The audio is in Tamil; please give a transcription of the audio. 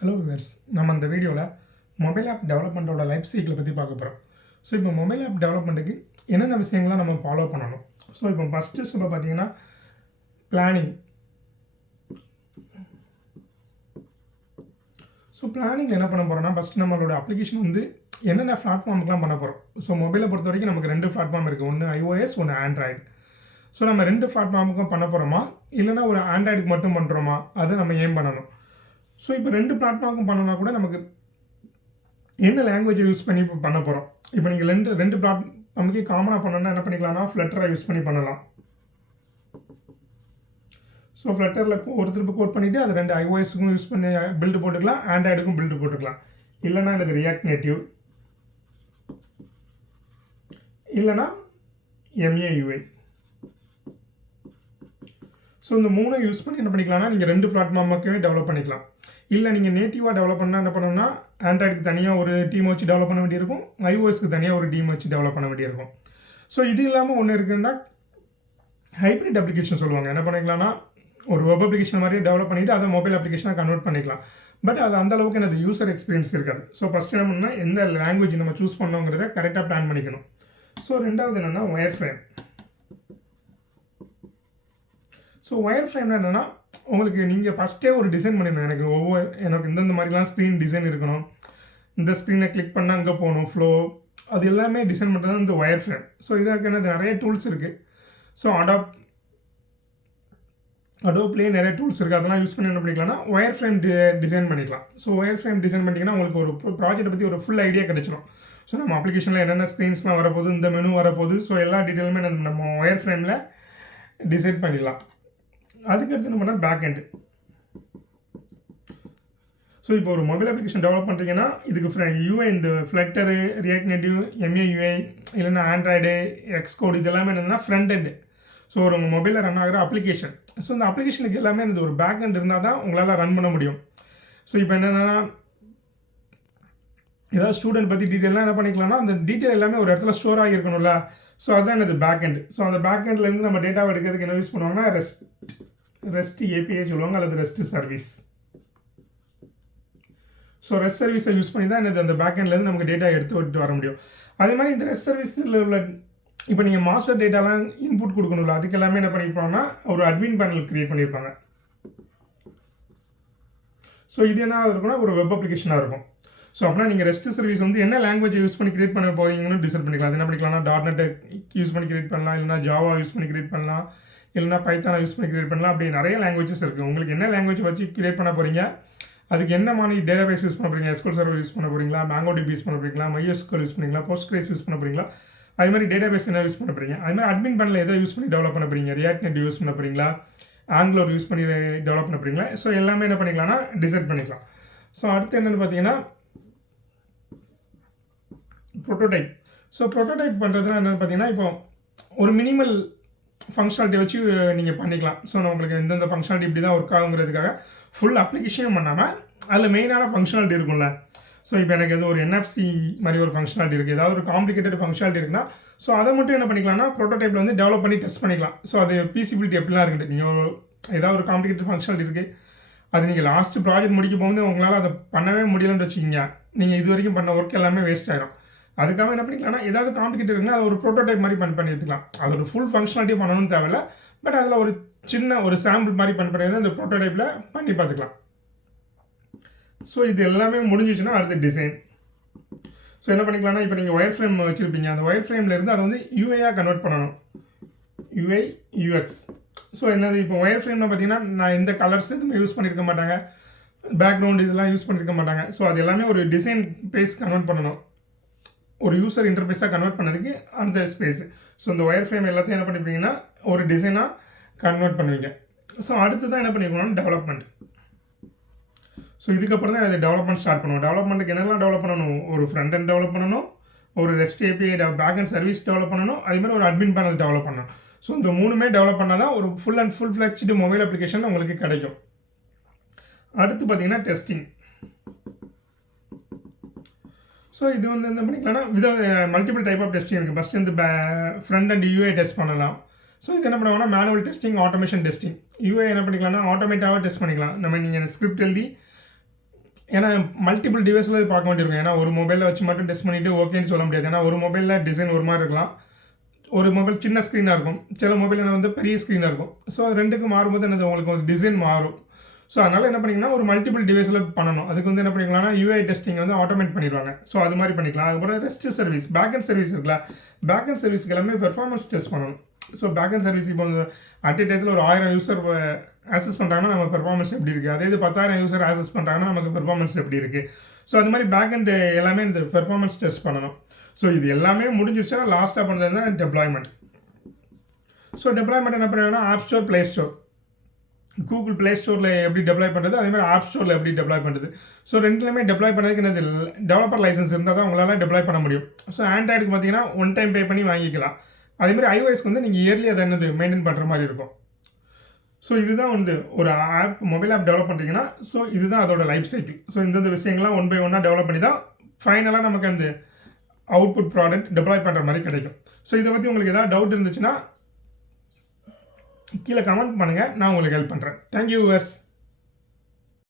ஹலோ வியூவர்ஸ், நம்ம இந்த வீடியோவில் மொபைல் ஆப் டெவலப்மெண்ட்டோட லைஃப் சைக்கிளை பற்றி பார்க்க போகிறோம். ஸோ இப்போ மொபைல் ஆப் டெவலப்மெண்ட்டுக்கு என்னென்ன விஷயங்கள்லாம் நம்ம ஃபாலோ பண்ணணும். ஸோ இப்போ ஃபஸ்ட்டு ஸ்டெப் பார்த்தீங்கன்னா பிளானிங். ஸோ பிளானிங் என்ன பண்ண போகிறோம்னா, ஃபஸ்ட்டு நம்மளோட அப்ளிகேஷன் வந்து என்னென்ன பிளாட்ஃபார்முக்குலாம் பண்ண போகிறோம். ஸோ மொபைலை பொறுத்த வரைக்கும் நமக்கு 2 பிளாட்ஃபார்ம் இருக்குது, ஒன்று iOS, ஒன்று ஆண்ட்ராய்டு. ஸோ நம்ம 2 பிளாட்ஃபார்முக்கும் பண்ண போகிறோமா, இல்லைனா ஒரு ஆண்ட்ராய்டுக்கு மட்டும் பண்ணுறோமா, அதை நம்ம ஏம் பண்ணணும். ஸோ இப்போ 2 பிளாட்ஃபார்முக்கும் பண்ணனா கூட நமக்கு என்ன லாங்குவேஜை யூஸ் பண்ணி இப்போ பண்ண போகிறோம். இப்போ நீங்கள் ரெண்டு பிளாட்ஃபார்முக்கே காமனாக பண்ணணும்னா என்ன பண்ணிக்கலாம்னா ஃப்ளட்டரை யூஸ் பண்ணி பண்ணலாம். ஸோ ஃப்ளட்டரில் ஒரு திருப்பு கோட் பண்ணிவிட்டு அது 2 iOSக்கும் யூஸ் பண்ணி பில்டு போட்டுக்கலாம், ஆண்ட்ராய்டுக்கும் பில்டு போட்டுக்கலாம். இல்லைனா எனக்கு ரியாக்ட் நேட்டிவ், இல்லைனா MAUI. ஸோ இந்த 3 யூஸ் பண்ணி என்ன பண்ணிக்கலாம்னா நீங்கள் 2 பிளாட்ஃபார்முக்கே டெவலப் பண்ணிக்கலாம். இல்லை நீங்கள் நேட்டிவாக டெவலப் பண்ணால் என்ன பண்ணணும்னா ஆண்ட்ராய்டுக்கு தனியாக ஒரு டீம் வச்சு டெவலப் பண்ண வேண்டியிருக்கும், iOSக்கு தனியாக ஒரு டீம் வச்சு டெவலப் பண்ண வேண்டியிருக்கும். ஸோ இது இல்லாமல் ஒன்று இருக்குன்னா ஹைப்ரிட் அப்ளிகேஷன் சொல்லுவாங்க. என்ன பண்ணிக்கலாம்னா ஒரு வெப் அப்ளிகேஷன் மாதிரியே டெவலப் பண்ணிவிட்டு அதை மொபைல் அப்ளிகேஷனாக கன்வெர்ட் பண்ணிக்கலாம். பட் அது அந்தளவுக்கு எனக்கு யூசர் எக்ஸ்பீரியன்ஸ் இருக்காது. ஸோ ஃபஸ்ட் என்ன பண்ணால் எந்த லாங்குவேஜ் நம்ம சூஸ் பண்ணோங்கிறத கரெக்டாக பிளான் பண்ணிக்கணும். ஸோ ரெண்டாவது என்னென்னா Wireframe. ஸோ Wireframe என்னென்னா உங்களுக்கு நீங்கள் ஃபஸ்ட்டே ஒரு டிசைன் பண்ணிடணும். எனக்கு இந்தந்த மாதிரிலாம் ஸ்க்ரீன் டிசைன் இருக்கணும், இந்த ஸ்க்ரீனை கிளிக் பண்ணால் அங்கே போகணும், ஃப்ளோ, அது எல்லாமே டிசைன் பண்ணுறது இந்த Wireframe. ஸோ இதுக்கு என்னது நிறைய டூல்ஸ் இருக்குது. ஸோ அடோப்லேயே நிறைய டூல்ஸ் இருக்குது. அதெல்லாம் யூஸ் பண்ணி என்ன பண்ணிக்கலாம்னா Wireframe டிசைன் பண்ணிக்கலாம். ஸோ Wireframe டிசைன் பண்ணிங்கன்னா உங்களுக்கு ஒரு ப்ராஜெக்ட்டை பற்றி ஒரு ஃபுல் ஐடியா கிடச்சிடும். ஸோ நம்ம அப்ளிகேஷனில் என்னென்ன ஸ்க்ரீன்ஸ்லாம் வரப்போகுது, இந்த மெனு வரப்போகுது, ஸோ எல்லா டீட்டெயிலுமே நம்ம Wireframeல டிசைன் பண்ணிடலாம். அதுக்கடுத்து என்ன பண்ணால் பேக் எண்டு. ஸோ இப்போ ஒரு மொபைல் அப்ளிகேஷன் டெவலப் பண்ணுறீங்கன்னா இதுக்கு யூஐ இந்த ஃப்ளட்டரு, ரியாக்ட் நேட்டிவ், MAUI, இல்லைன்னா ஆண்ட்ராய்டு, எக்ஸ்கோட், இது எல்லாமே என்னென்னா ஃப்ரண்ட் எண்டு. ஸோ ஒரு உங்கள் மொபைலில் ரன் ஆகிற அப்ளிகேஷன். ஸோ இந்த அப்ளிகேஷனுக்கு எல்லாமே இந்த ஒரு பேக் எண்ட் இருந்தால் தான் உங்களால் ரன் பண்ண முடியும். ஸோ இப்போ என்னென்னா ஏதாவது ஸ்டூடெண்ட் பற்றி டீட்டெயிலாம் என்ன பண்ணிக்கலாம்னா அந்த டீட்டெயில் எல்லாமே ஒரு இடத்துல ஸ்டோர் ஆகியிருக்கணும்ல. ஸோ அதுதான் எனது பேக் எண்டு. ஸோ அந்த பேக் எண்ட்லேருந்து நம்ம டேட்டாவை எடுக்கிறதுக்கு என்ன யூஸ் பண்ணுவாங்கன்னா ரெஸ்ட் API சொல்லுவாங்க, அல்லது ரெஸ்ட் சர்வீஸ். ஸோ ரெஸ்ட் சர்வீஸை யூஸ் பண்ணி தான் எனக்கு அந்த பேக் எண்ட்லேருந்து நமக்கு டேட்டா எடுத்து வர முடியும். அதே மாதிரி இந்த ரெஸ்ட் சர்வீஸில் உள்ள இப்போ நீங்கள் மாஸ்டர் டேட்டாலாம் இன்புட் கொடுக்கணும்ல, அதுக்கு எல்லாமே என்ன பண்ணியிருப்பாங்கன்னா ஒரு அட்மின் பேனல் க்ரியேட் பண்ணியிருப்பாங்க. ஸோ இது என்ன இருக்குன்னா ஒரு வெப் அப்ளிகேஷனாக இருக்கும். ஸோ அப்படின்னா நீங்கள் ரெஸ்ட் சர்வீஸ் வந்து என்ன லாங்குவேஜை யூஸ் பண்ணி கிரியேட் பண்ண போகிறீங்கன்னு டிசைட் பண்ணிக்கலாம். அது என்ன பண்ணிக்கலாம்னா .NET யூஸ் பண்ணி கிரியேட் பண்ணலாம், இல்லைனா ஜாவா யூஸ் பண்ணி கிரியேட் பண்ணலாம், இல்லைனா பைத்தானை யூஸ் பண்ணி கிரியேட் பண்ணலாம். அப்படி நிறைய லாங்குவேஜஸ் இருக்குது. உங்களுக்கு என்ன லாங்குவேஜ் வச்சு கிரியேட் பண்ண போகிறீங்க, அதுக்கு என்ன மாதிரி டேட்டாபேஸ் யூஸ் பண்ண போகிறீங்க, SQL சர்வர் யூஸ் பண்ண போகிறீங்களா, MongoDB யூஸ் பண்ண போகிறீங்களா, MySQL யூஸ் பண்ணிங்களா, Postgres யூஸ் பண்ண போகிறீங்களா, அது மாதிரி டேட்டாபேஸ் என்ன யூஸ் பண்ண போகிறீங்க, அது மாதிரி அட்மின் பேனல் எதை யூஸ் பண்ணி டெவலப் பண்ண போகிறீங்க, ரியாக்ட் நேட்டிவ் யூஸ் பண்ண போகிறீங்களா, ஆங்குலர் யூஸ் பண்ணி டெவலப் பண்ண போகிறீங்களா. ஸோ எல்லாமே என்ன பண்ணிக்கலாம்னா டிசைட் பண்ணிக்கலாம். ஸோ அடுத்து என்னென்னு பார்த்தீங்கன்னா ப்ரோட்டோடைப். ஸோ ப்ரோட்டோடைப் பண்ணுறதுனா என்னென்னு பார்த்தீங்கன்னா இப்போ ஒரு மினிமல் ஃபங்க்ஷனாலிட்டி வச்சு நீங்கள் பண்ணிக்கலாம். ஸோ நான் உங்களுக்கு எந்தெந்த ஃபங்க்ஷனாலிட்டி இப்படி தான் ஒர்க் ஆகுங்கிறதுக்காக ஃபுல் அப்ளிகேஷன் பண்ணாமல் அதில் மெயினான ஃபங்க்ஷனாலிட்டி இருக்கும்ல. ஸோ இப்போ எனக்கு எது ஒரு NFC மாதிரி ஒரு ஃபங்க்ஷனாலிட்டி இருக்குது, ஏதாவது ஒரு காம்ப்ளிகேட்டட் ஃபங்க்ஷனாலிட்டி இருக்குன்னா ஸோ அதை மட்டும் என்ன பண்ணிக்கலாம்னா ப்ரோட்டோடைப்பில் வந்து டெவலப் பண்ணி டெஸ்ட் பண்ணிக்கலாம். ஸோ அது ஃபீசிபிலிட்டி எப்படிலாம் இருக்குது, நீங்கள் ஏதாவது ஒரு காம்ப்ளிகேட்டட் ஃபங்க்ஷனாலிட்டி இருக்குது, அது நீங்கள் லாஸ்ட் ப்ராஜெக்ட் முடிக்க போகும்போது உங்களால் அதை பண்ணவே முடியலன்னு வச்சுக்கிங்க, நீங்கள் இது வரைக்கும் பண்ண ஒர்க் எல்லாமே வேஸ்ட் ஆகிடும். அதுக்காக என்ன பண்ணிக்கலாம்னா ஏதாவது காம்ப்ளிகேட்டட் இருக்குன்னா அதை ஒரு ப்ரோட்டோடைப் மாதிரி பண்ணி எடுத்துக்கலாம். அது ஒரு ஃபுல் ஃபங்க்ஷனாலிட்டி பண்ணணும்னு தேவையில்ல, பட் அதில் ஒரு சின்ன ஒரு சாம்பிள் மாதிரி பண்ணி அந்த ப்ரோட்டோடைப்பில் பண்ணி பார்த்துக்கலாம். ஸோ இது எல்லாமே முடிஞ்சிச்சுன்னா அடுத்து டிசைன். ஸோ என்ன பண்ணிக்கலாம்னா இப்போ நீங்கள் Wireframe வச்சுருப்பீங்க, அந்த Wireframeலேருந்து அதை வந்து UIயாக கன்வெர்ட் பண்ணணும், UI UX. ஸோ என்னது இப்போ Wireframeனா பார்த்தீங்கன்னா நான் இந்த கலர்ஸ் எதுவுமே யூஸ் பண்ணியிருக்க மாட்டாங்க, பேக்ரவுண்ட் இதெல்லாம் யூஸ் பண்ணியிருக்க மாட்டாங்க. ஸோ அது எல்லாமே ஒரு டிசைன் பேஸ் கன்வெர்ட் பண்ணணும், ஒரு யூசர் இன்டர்ஃபேஸாக கன்வெர்ட் பண்ணதுக்கு அந்த ஸ்பேஸ். ஸோ இந்த Wireframe எல்லாத்தையும் என்ன பண்ணிப்பீங்கன்னா ஒரு டிசைனாக கன்வெர்ட் பண்ணுவீங்க. ஸோ அடுத்து தான் என்ன பண்ணிக்கணும்னா டெவலப்மெண்ட். ஸோ இதுக்கப்புறம் தான் அது டெவலப்மெண்ட் ஸ்டார்ட் பண்ணுவோம். டெவலப்மெண்ட்டுக்கு என்னெல்லாம் டெவலப் பண்ணணும், ஒரு ஃப்ரண்ட் எண்ட் டெவலப் பண்ணணும், ஒரு rest API back end service develop பண்ணணும், அதேமாதிரி ஒரு அட்மின் பேனல் டெவலப் பண்ணணும். ஸோ இந்த 3மே டெவலப் பண்ணால் தான் ஒரு ஃபுல் ஃப்ளெக்ஸ்டு மொபைல் அப்ளிகேஷன் உங்களுக்கு கிடைக்கும். அடுத்து பார்த்தீங்கன்னா டெஸ்டிங். ஸோ இது வந்து என்ன பண்ணிக்கலாம்னா மல்டிபிள் டைப் ஆஃப் டெஸ்டிங் இருக்குது. ஃபஸ்ட்டு வந்து ஃப்ரண்ட் அண்ட் UI டெஸ்ட் பண்ணலாம். ஸோ இது என்ன பண்ணுவாங்கன்னா manual testing, automation testing. UI என்ன பண்ணிக்கலாம்னா ஆட்டோமேட்டாவாக டெஸ்ட் பண்ணிக்கலாம். நீங்கள் ஸ்கிரிப்ட் எழுதி ஏன்னா மல்டிபிள் டிவைஸில் பார்க்க வேண்டியிருக்கும். ஏன்னா ஒரு மொபைலில் வச்சு மட்டும் டெஸ்ட் பண்ணிவிட்டு ஓகேன்னு சொல்ல முடியாது. ஏன்னா ஒரு மொபைலில் டிசைன் ஒரு மாதிரி இருக்கலாம், ஒரு மொபைல் சின்ன ஸ்க்ரீனாக இருக்கும், சில மொபைல் வந்து பெரிய ஸ்க்ரீனாக இருக்கும். ஸோ அது ரெண்டுக்கும் மாறும்போது என்னது உங்களுக்கு ஒரு டிசைன் மாறும். ஸோ அதனால் என்ன பண்ணிங்கன்னா ஒரு மல்டிபிள் டிவைஸில் பண்ணணும். அதுக்கு வந்து என்ன பண்ணிக்கலாம்னா யூஐ டெஸ்டிங் வந்து ஆட்டோமேட் பண்ணிடுவாங்க. ஸோ அது மாதிரி பண்ணிக்கலாம். அதுக்கப்புறம் ரெஸ்ட் சர்வீஸ், பேக்கெண்ட் சர்வீஸ் இருக்குல்ல, பேக்கெண்ட் சர்வீஸ்க்கு எல்லாமே பெர்ஃபார்மன்ஸ் டெஸ்ட் பண்ணணும். ஸோ பேக்கெண்ட் சர்வீஸ் இப்போ அட் டயத்தில் ஒரு 1000 யூசர் ஆக்சஸ் பண்ணுறாங்கன்னா நம்ம பெர்ஃபார்மன்ஸ் எப்படி இருக்குது, அதே இது 10,000 யூசர் ஆக்சஸ் பண்ணுறாங்கன்னா நமக்கு பெர்ஃபார்மன்ஸ் எப்படி இருக்குது. ஸோ அது மாதிரி பேக்கெண்ட் எல்லாமே இந்த பெர்ஃபார்மன்ஸ் டெஸ்ட் பண்ணணும். ஸோ இது எல்லாமே முடிஞ்சிருச்சுன்னா லாஸ்ட்டாக பண்ணுறது தான் டெப்ளாய்மெண்ட். ஸோ டெப்ளாய்மெண்ட் என்ன பண்ணுவாங்கன்னா app store, play store. Google play ஸ்டோரில் எப்படி டெப்ளாய் பண்ணுறது, அதேமாதிரி ஆப் ஸ்டோரில் எப்படி டெப்ளாய் பண்ணுறது. ஸோ ரெண்டுலேயுமே டெப்ளாய் பண்ணுறதுக்கு என்னது டெவலப்பர் லைசன்ஸ் இருந்தால் தான் உங்களால் டெப்ளாய் பண்ண முடியும். ஸோ ஆண்ட்ராய்டுக்கு பார்த்தீங்கன்னா ஒன் டைம் பே பண்ணி வாங்கிக்கலாம். அதேமாதிரி iOSக்கு வந்து நீங்கள் இயர்லி அதை என்னது மெயின்டைன் பண்ணுற மாதிரி இருக்கும். ஸோ இதுதான் வந்து ஒரு ஆப், மொபைல் ஆப் டெவலப் பண்ணுறீங்கன்னா ஸோ இதுதான் அதோட லைஃப் சைக்கிள். ஸோ இந்தந்த விஷயங்கள்லாம் ஒன் பை ஒன்னாக டெவலப் பண்ணி தான் ஃபைனலாக நமக்கு அந்த அவுட்புட் ப்ராடக்ட் டெப்ளாய் பண்ணுற மாதிரி கிடைக்கும். ஸோ இதை பற்றி உங்களுக்கு ஏதாவது டவுட் இருந்துச்சுன்னா கீழே கமெண்ட் பண்ணுங்கள், நான் உங்களுக்கு ஹெல்ப் பண்ணுறேன். Thank you viewers.